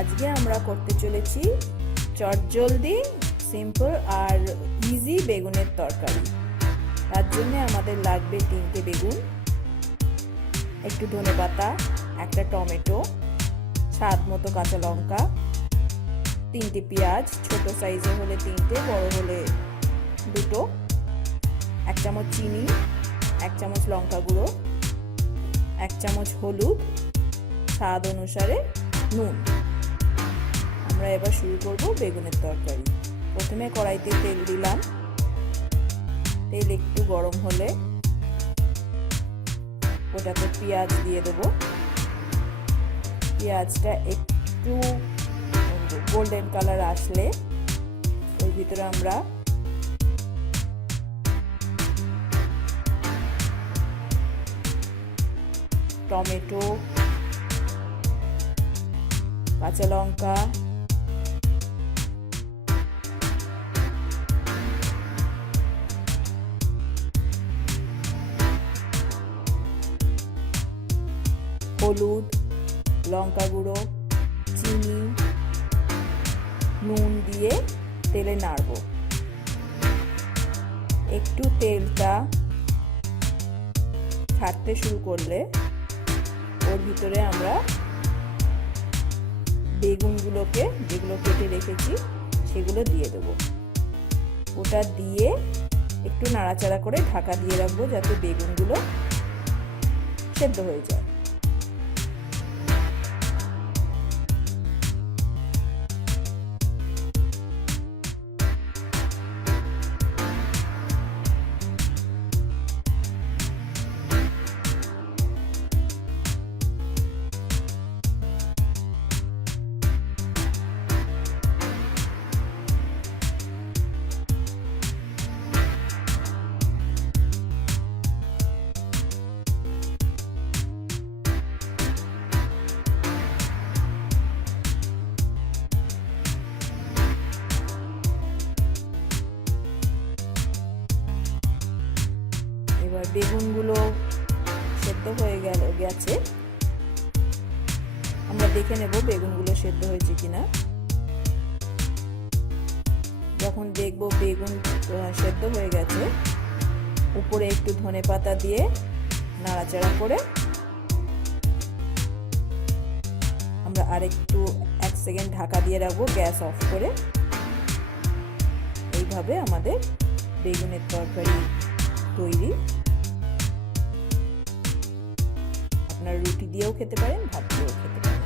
আজকে আমরা করতে চলেছি চটজলদি সিম্পল আর ইজি বেগুনের তরকারি। তার জন্য আমাদের লাগবে 3টে বেগুন, একটু ধনেপাতা, একটা টমেটো, স্বাদ মতো কাঁচা লঙ্কা, 3টে পেঁয়াজ, ছোট সাইজের হলে 3টে, বড় হলে 2টো, 1 চামচ চিনি, 1 চামচ লঙ্কা গুঁড়ো, 1 চামচ হলুদ, স্বাদ অনুসারে নুন। আমরা এবার শুরু করব বেগুনের তরকারি। প্রথমে কড়াইতে তেল দিলাম। তেল একটু গরম হলে ওটাতে পেঁয়াজ দিয়ে দেব। পেঁয়াজটা একটু গোল্ডেন কালার আসলে ওর ভিতরে আমরা টমেটো, কাঁচা লঙ্কা, হলুদ, লঙ্কা গুঁড়ো, চিনি, নুন দিয়ে তেলে নাড়ব। একটু তেলটা ছাড়তে শুরু করলে ওর ভিতরে আমরা বেগুনগুলোকে, যেগুলো কেটে রেখেছি সেগুলো দিয়ে দেবো। ওটা দিয়ে একটু নাড়াচাড়া করে ঢাকা দিয়ে রাখবো যাতে বেগুনগুলো সেদ্ধ হয়ে যায়। এবার বেগুনগুলো সেদ্ধ হয়ে গেছে। আমরা দেখে নেব বেগুনগুলো সেদ্ধ হয়েছে কিনা। যখন দেখব বেগুন সেদ্ধ হয়ে গেছে, উপরে একটু ধনেপাতা দিয়ে নাড়াচাড়া করে আমরা আরেকটু 1 সেকেন্ড ঢাকা দিয়ে রাখবো, গ্যাস অফ করে। এইভাবে আমাদের বেগুনের তরকারি তৈরি। আপনারা রুটি দিয়েও খেতে পারেন, ভাত দিয়েও খেতে পারেন।